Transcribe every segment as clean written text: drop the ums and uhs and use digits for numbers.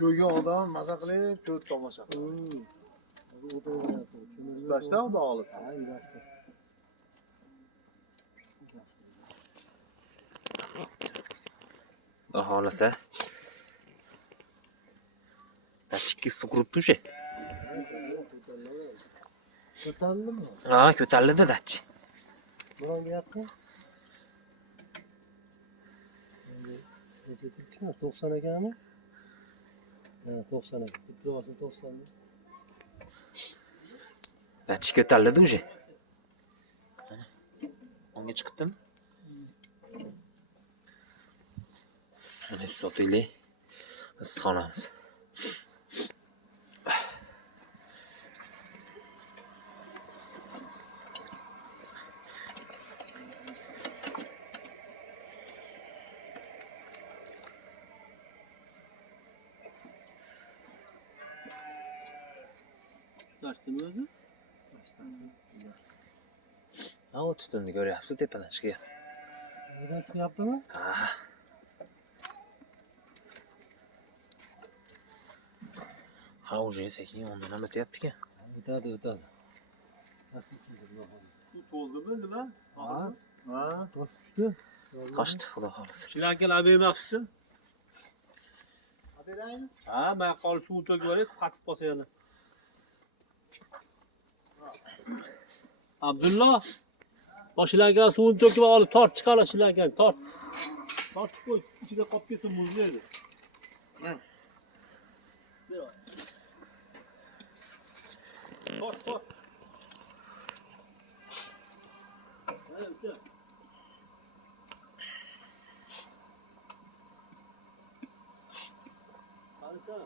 Ko'yga odam maza qilib, ko'p tomosha qiladi. Tashla xudo xohlasa. Ha, yurashdi. Xudo xohlasa. Dachikki sug'uribdi o'sha. Ko'tarildimi? Ha, ko'tarildi dachi. Bironga yaqin. Necha tepki? 90 ekanmi? Ha, 90 ekan. Tepki 90. Dachi ko'tarildi o'sha. Onga chiqibdimi? Mana sotaylik. Issiqxonamiz. Tutashdimi o'zi? Ha, o tutunni ko'ryapsiz, tepadan chiqyapti. Yerdan chiqyaptimi? Ha. Ha, уже sekin ondan ham o'tyapti-ku. O'tadi. Asli Suv to'ldimi nima? Ha, tosh tushdi. Qochdi, xudo xohlasa. Shular kelib bermoqchi. Beraymi? Ha, men qolib suv to'kib yuborib, qatib qolsa yana. Abdulla, boshlangan suvni to'kib olib tort chiqarlar shularga, tort. Tortib qo'y, ichida qolib ketsa muzlaydi. Mana. Tort. Ha, o'sha. Qarasa,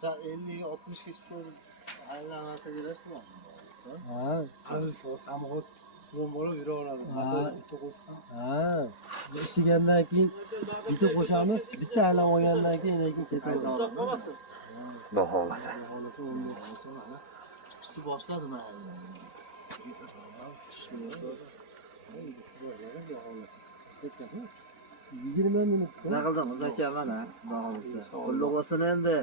Sen 50-60 kechsa aylanasa berasizmi? Ha, samoxod bilan borib yuraveradi. Ha, ishigandan keyin bitta qo'shamiz, bitta aylanib olgandan keyin lekin ketadi. uzoq qolmasin. Xudo xohlasa. Chiqib boshladi mana. 20 minut. Zag'ildimiz aka mana, bog'imizda. Qulluq bo'lsin endi.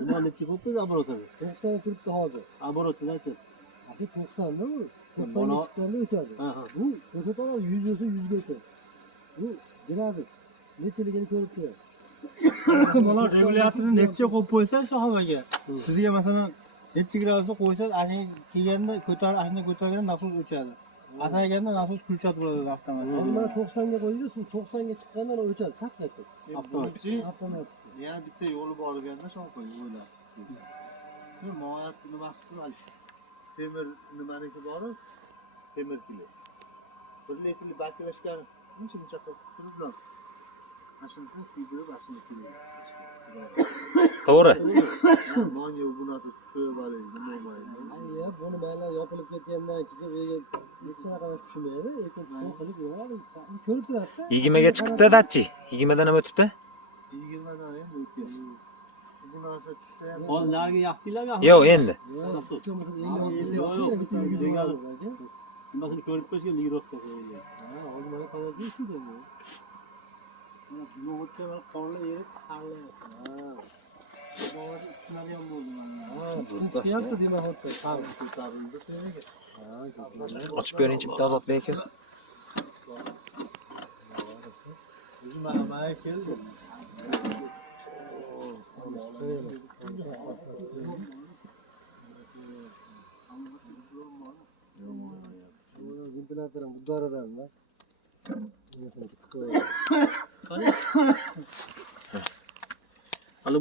Nima necha bo'libdi оборотda? 90 turibdi hozir. Оборотda aytib. Asi 90da u. 90 Bola- ga chiqqanda o'chadi. Ha. Bu ko'rsatadi 100 bo'lsa 100 ga o'chadi. Bu gradus. Nechiligini ko'rib turadi. Mana regulyatorni necha qo'yib qo'ysa shohavaga. Sizga masalan necha gradusda qo'ysa, ashuna kelganda ko'targanda nasos o'chadi. Asayaganda nasos kulchat bo'ladi avtomatik. Hozir mana 90 ga qo'ydi, suv 90 ga chiqqanda o'chadi. Taqlatdi. Avtomatik. Yana bitta yo'li bor eganda shon qo'yib o'ylab. Shu moyat nima qilib temir nimaniki borib, temir kilo. 1 litrli baklashgan shuncha qilib turiblar. Ashuni kiydirib, ashuni kiydirib. To'g'ri. Nonga bu narsa tushib oladi, nima bo'lmaydi. Ayya, buni mayli yopilib ketgandan keyin uyga hech qanaqa tushmaydi, lekin bu qilib yuradi. Ko'rib turadi-da. 20 ga chiqibdi dachi. 20 dan ham o'tibdi? 20 dan endi o'tgan. Bu narsa tushsa ham Hozir nariga yaxtilar yo'q. Yo'q, endi. Nimasini ko'rib qo'yishga lirovka qo'yilgan. Ha, hozir mana qog'ozga ishlaydi bu. Mana yo'g'otga qonli yerib hali. qog'oz sinadigan bo'ldi mana. Ha, chiqyapti demak hatto. Ko'tarildi to'niga. Ochib ko'ringchi bitta Ozodbek aka. O'zi mana keldi. Ventilatordan bu doridan da. Qani?